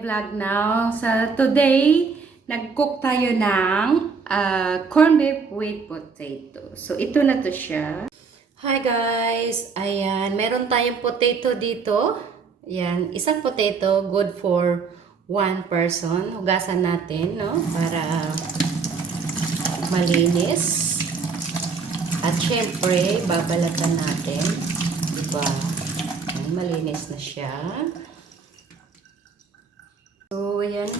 vlog now. So today, nag-cook tayo ng corned beef with potato. So ito na to siya. Hi guys! Ayan, meron tayong potato dito. Ayan, isang potato, good for one person. Hugasan natin, no? Para malinis. At syempre, babalatan natin. Diba? Ayan, malinis na siya. So, ayan.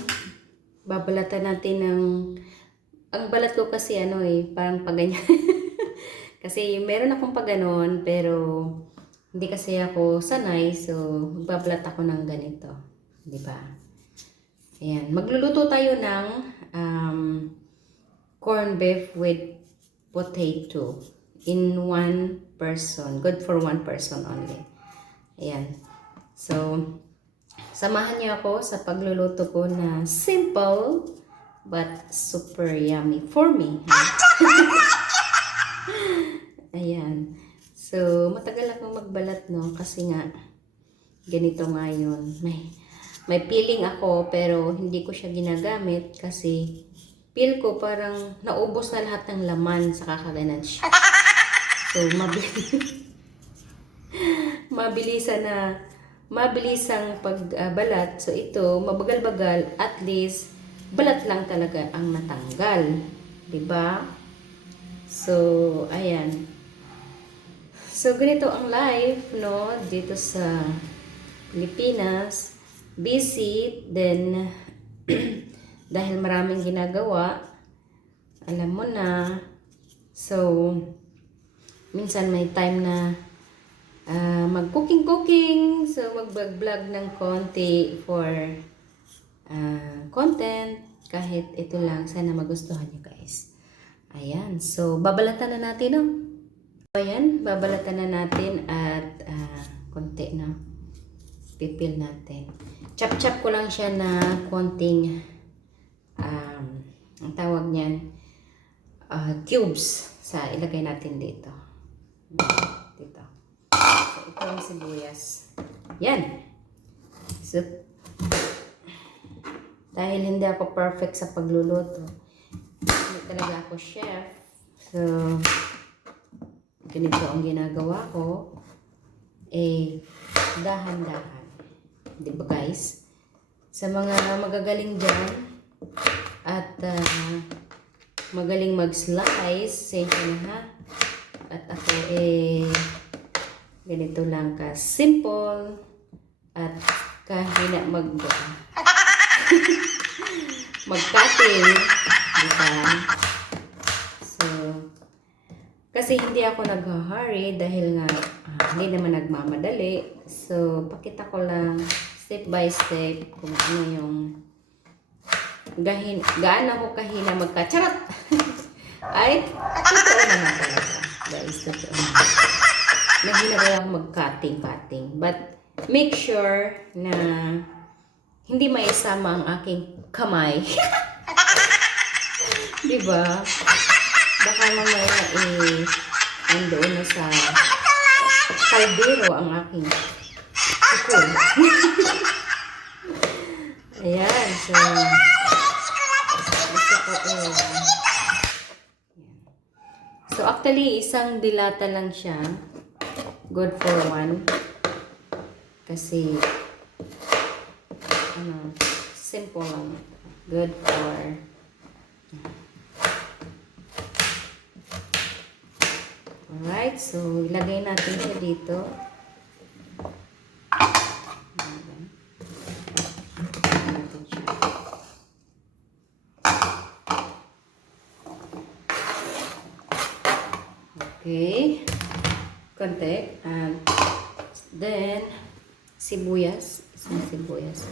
Babalatan natin ng... Ang balat ko kasi parang paganyan. Kasi meron akong paganon, pero hindi kasi ako sanay. So, magbabalat ako ng ganito. Diba? Ayan. Magluluto tayo ng corned beef with potato in one person. Good for one person only. Ayan. So, samahan niyo ako sa pagluluto ko na simple but super yummy for me. Ayan. So, matagal akong magbalat, no? Kasi nga, ganito nga yun. May peeling ako, pero hindi ko siya ginagamit kasi feel ko parang naubos na lahat ng laman sa kakaganan siya. So, mabilisang pagbalat. So, ito, mabagal-bagal, at least, balat lang talaga ang natanggal. Diba? So, ayan. So, ganito ang life, no? Dito sa Pilipinas. Busy, then, dahil maraming ginagawa, alam mo na. So, minsan may time na mag-cooking. So, mag-vlog ng konti for content. Kahit ito lang. Sana magustuhan nyo guys. Ayan. So, babalatan na natin, no? Ayan. Babalatan na natin at konti, no? Pipil natin. Chop-chop ko lang siya na konting ang tawag niyan cubes sa ilagay natin dito. Dito. So, ito ang sibuyas. Yan. So, dahil hindi ako perfect sa pagluluto, hindi talaga ako chef. So, ganito ang ginagawa ko. Dahan-dahan. Diba guys? Sa mga magagaling dyan at magaling mag-slice, sensya na ha. At ako ganito lang ka simple at kahina mag-cutting. Diba? So, kasi hindi ako nag-hurry dahil nga hindi naman nagmamadali. So, pakita ko lang step by step kung ano yung gaano ako kahina magka-charot. Ay, totoo naman talaga. Guys, totoo naman. Mahina kaya ako mag-cutting. But, make sure na hindi maisama ang aking kamay. Diba? Baka mamaya nandoon na sa kaldero ang aking ukol. Ayan. So, so actually, isang dilata lang siya. Good for one. Kasi, simple lang. Good for... Alright, so ilagay natin siya dito. Okay. Konti. And then, sibuyas. Isang sibuyas.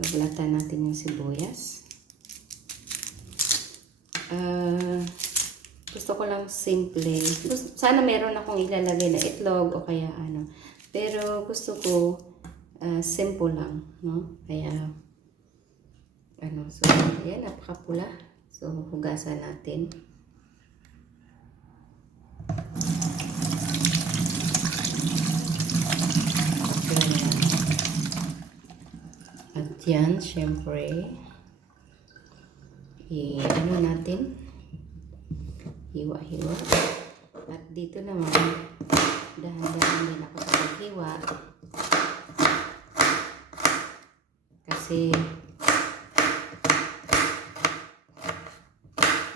Babalatan natin yung sibuyas. Gusto ko lang simple. Sana meron akong ilalagay na itlog o kaya ano. Pero gusto ko simple lang, no? Kaya so ayan, napakapula. So hugasan natin. Okay. Yan, syempre. Ano natin? Hiwa-hiwa. At dito naman, dahan-dahan din ako sa paghiwa. Kasi,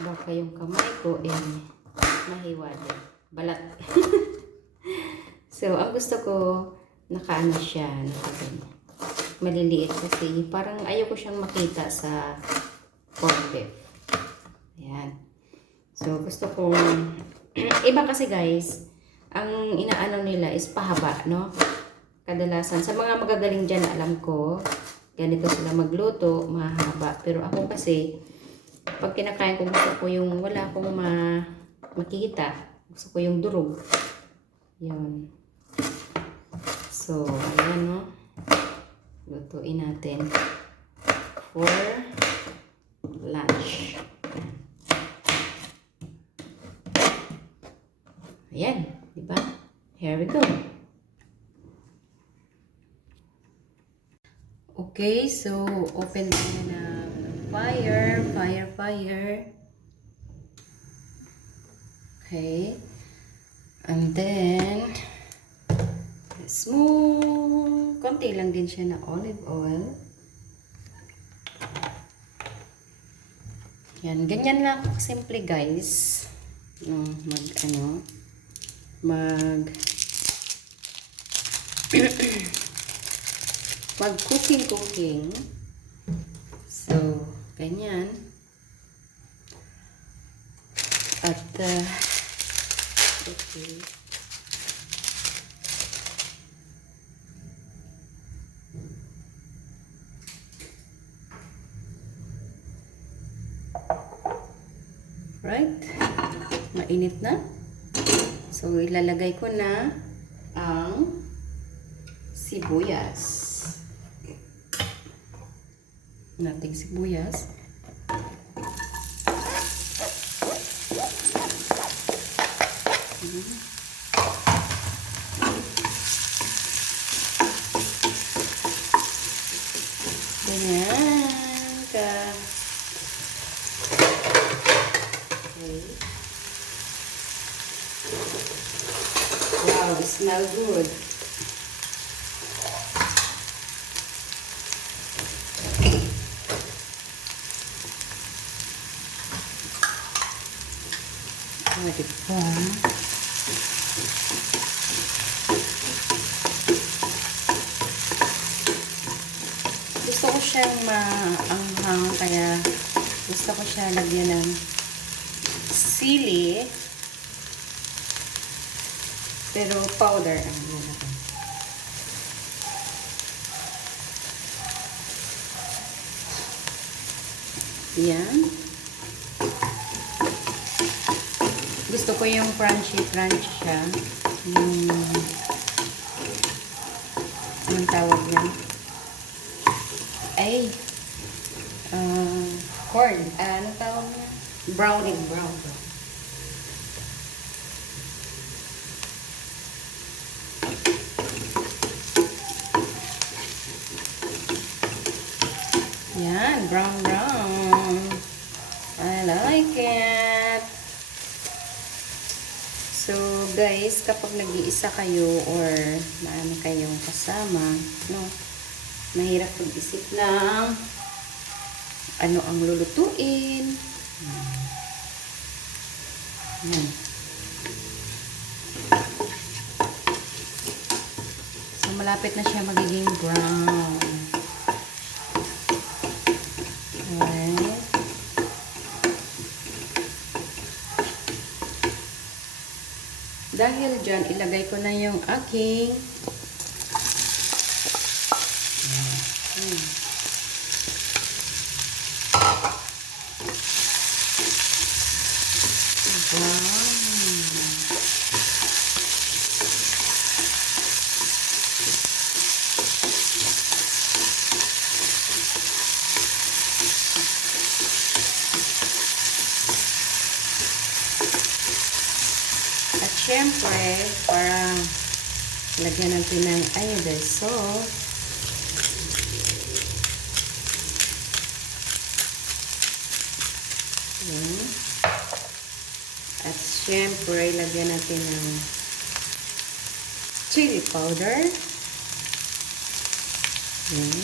baka yung kamay ko mahiwa din. Balat. So, ang gusto ko, nakaano siya, maliliit kasi parang ayoko siyang makita sa corned beef. Ayan. So, gusto ko, iba kasi guys, ang inaano nila is pahaba, no? Kadalasan, sa mga magagaling dyan, alam ko, ganito sila magluto, mahaba. Pero ako kasi, pag kinakain ko, gusto ko yung wala akong makikita. Gusto ko yung durog. Yun. So, ayan, no? Lutuin natin for lunch. Ayan, diba? Here we go. Okay, so open tayo na fire. Okay. And then, smooth. Konti lang din siya na olive oil. Yan, ganyan lang simple guys. No, mag cooking. So, ganyan. At, okay. Right? Mainit na. So, ilalagay ko na ang sibuyas. Nating sibuyas. Ganyan ka. Okay. Wow, it smells good. Diba? Gusto ko siyang maanghang, kaya gusto ko siya lagyan ng sili, pero powder ang lalagyan. Yan. Gusto ko yung crunchy siya. Yung anong tawag yan? Ay, corn. Anong tawag niya? Brown. Yan, brown. I like it. So, guys, kapag nag-iisa kayo or marami kayong kasama, no, mahirap pag-isip ng ano ang lulutuin. Yan. So, malapit na siya magiging brown. Alright. Dahil dyan, ilagay ko na yung aking syempre, parang lagyan natin ng iodized salt. Yan. At syempre, lagyan natin ng chili powder. Yan.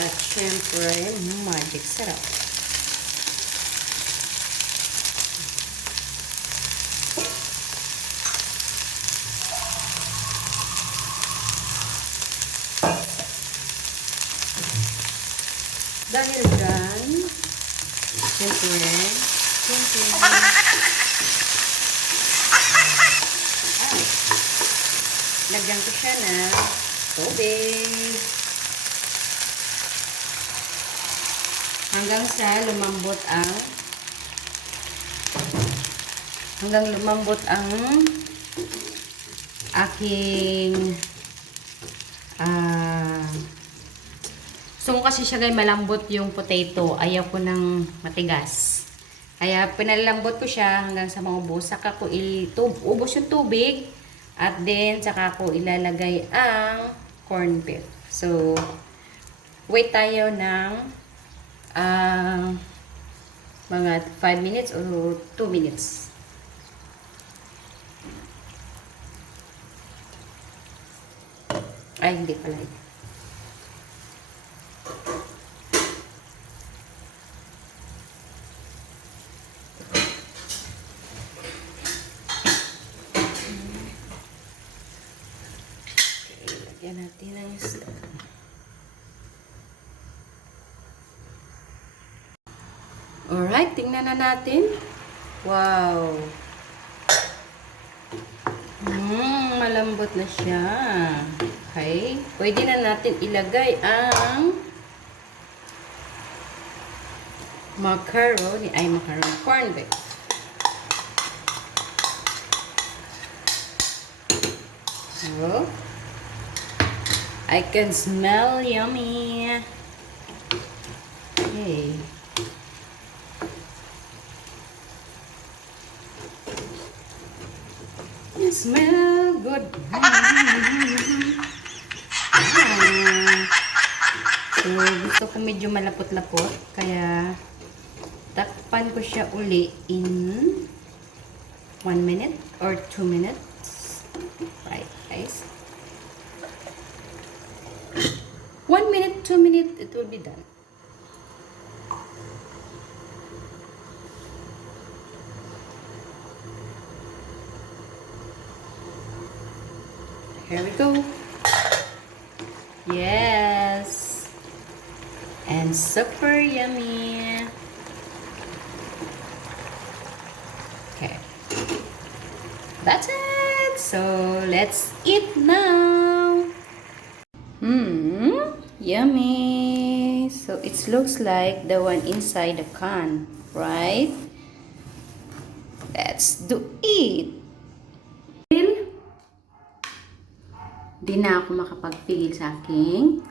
At syempre, magic sarap. Dahil dyan, siyempre, lagyan ko siya ng tubig. Hanggang lumambot ang aking so kasi siya guys malambot yung potato, ayaw ko ng matigas, kaya pinalambot ko siya hanggang sa maubos. Saka ko ubos yung tubig at then saka ko ilalagay ang corn beef. So wait tayo ng mga 5 minutes or 2 minutes. Ay, hindi pala. Lagyan natin ng isda. Alright, tingnan na natin. Wow! Malambot na siya. Okay. Pwede na natin ilagay ang macaroni, corn beef. So, I can smell yummy. Okay. It smell good. So, gusto ko medyo malapot-lapot, kaya takpan ko siya uli in 1 minute or 2 minutes. Right, guys. 1 minute, 2 minutes, it will be done. Here we go. Yes. And super yummy. Okay. That's it. So let's eat now. Yummy. So it looks like the one inside the can, right? Let's do it. Di na ako makapagpigil sa aking